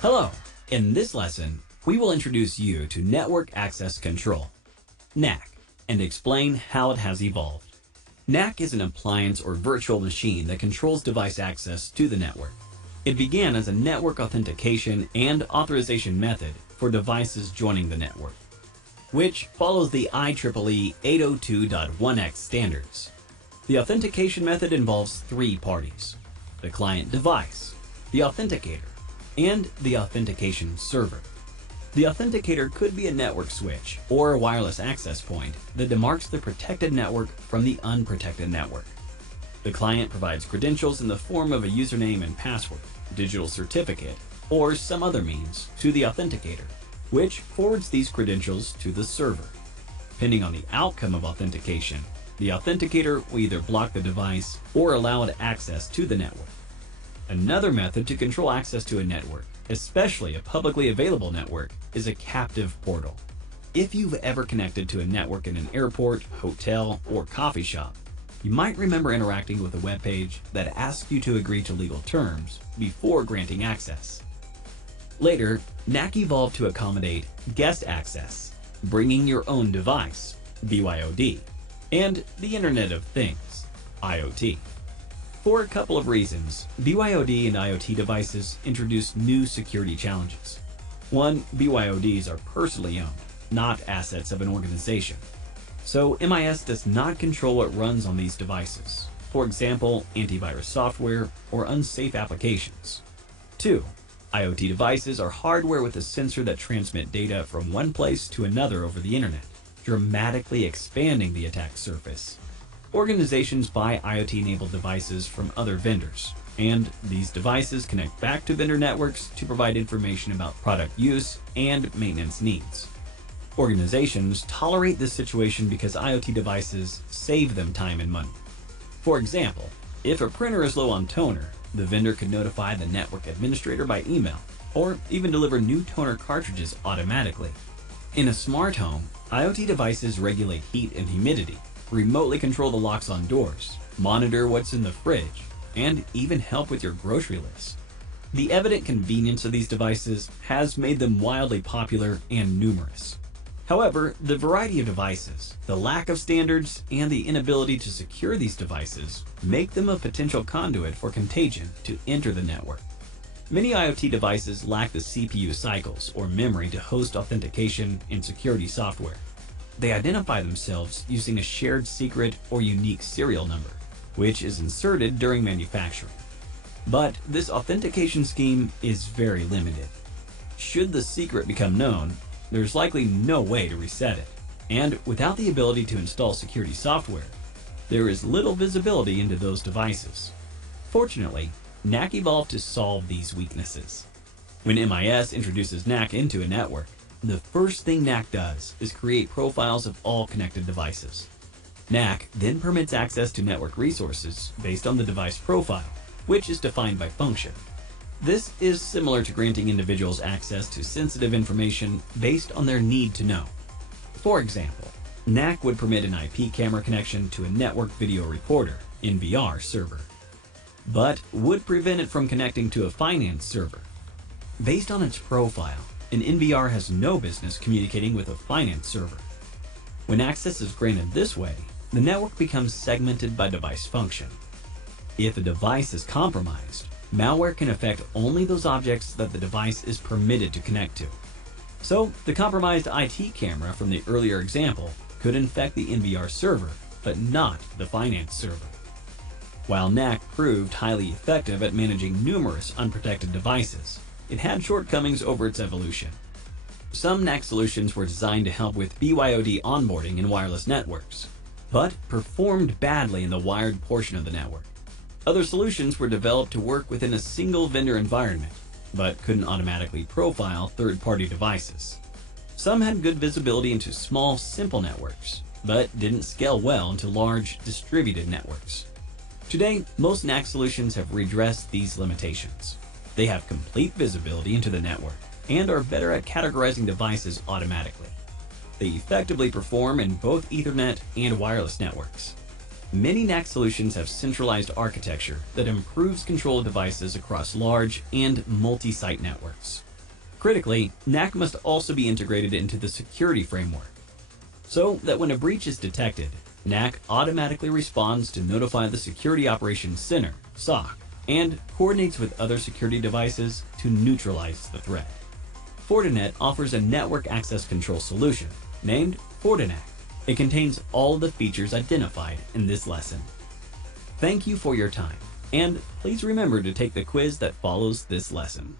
Hello! In this lesson, we will introduce you to Network Access Control, NAC, and explain how it has evolved. NAC is an appliance or virtual machine that controls device access to the network. It began as a network authentication and authorization method for devices joining the network, which follows the IEEE 802.1x standards. The authentication method involves three parties: the client device, the authenticator, and the authentication server. The authenticator could be a network switch or a wireless access point that demarks the protected network from the unprotected network. The client provides credentials in the form of a username and password, digital certificate, or some other means to the authenticator, which forwards these credentials to the server. Depending on the outcome of authentication, the authenticator will either block the device or allow it access to the network. Another method to control access to a network, especially a publicly available network, is a captive portal. If you've ever connected to a network in an airport, hotel, or coffee shop, you might remember interacting with a web page that asks you to agree to legal terms before granting access. Later, NAC evolved to accommodate guest access, bringing your own device, BYOD, and the Internet of Things, IoT. For a couple of reasons, BYOD and IoT devices introduce new security challenges. One, BYODs are personally owned, not assets of an organization. So MIS does not control what runs on these devices, for example, antivirus software or unsafe applications. Two, IoT devices are hardware with a sensor that transmit data from one place to another over the internet, dramatically expanding the attack surface. Organizations buy IoT-enabled devices from other vendors, and these devices connect back to vendor networks to provide information about product use and maintenance needs. Organizations tolerate this situation because IoT devices save them time and money. For example, if a printer is low on toner, the vendor could notify the network administrator by email, or even deliver new toner cartridges automatically. In a smart home, IoT devices regulate heat and humidity, remotely control the locks on doors, monitor what's in the fridge, and even help with your grocery list. The evident convenience of these devices has made them wildly popular and numerous. However, the variety of devices, the lack of standards, and the inability to secure these devices make them a potential conduit for contagion to enter the network. Many IoT devices lack the CPU cycles or memory to host authentication and security software. They identify themselves using a shared secret or unique serial number, which is inserted during manufacturing. But this authentication scheme is very limited. Should the secret become known, there's likely no way to reset it. And without the ability to install security software, there is little visibility into those devices. Fortunately, NAC evolved to solve these weaknesses. When MIS introduces NAC into a network, the first thing NAC does is create profiles of all connected devices. NAC then permits access to network resources based on the device profile, which is defined by function. This is similar to granting individuals access to sensitive information based on their need to know. For example, NAC would permit an IP camera connection to a network video recorder, NVR server, but would prevent it from connecting to a finance server. Based on its profile, an NVR has no business communicating with a finance server. When access is granted this way, the network becomes segmented by device function. If a device is compromised, malware can affect only those objects that the device is permitted to connect to. So, the compromised IT camera from the earlier example could infect the NVR server, but not the finance server. While NAC proved highly effective at managing numerous unprotected devices, it had shortcomings over its evolution. Some NAC solutions were designed to help with BYOD onboarding in wireless networks, but performed badly in the wired portion of the network. Other solutions were developed to work within a single vendor environment, but couldn't automatically profile third-party devices. Some had good visibility into small, simple networks, but didn't scale well into large, distributed networks. Today, most NAC solutions have redressed these limitations. They have complete visibility into the network and are better at categorizing devices automatically. They effectively perform in both Ethernet and wireless networks. Many NAC solutions have centralized architecture that improves control of devices across large and multi-site networks. Critically, NAC must also be integrated into the security framework, so that when a breach is detected, NAC automatically responds to notify the Security Operations Center, SOC, and coordinates with other security devices to neutralize the threat. Fortinet offers a network access control solution named FortiNAC. It contains all of the features identified in this lesson. Thank you for your time, and please remember to take the quiz that follows this lesson.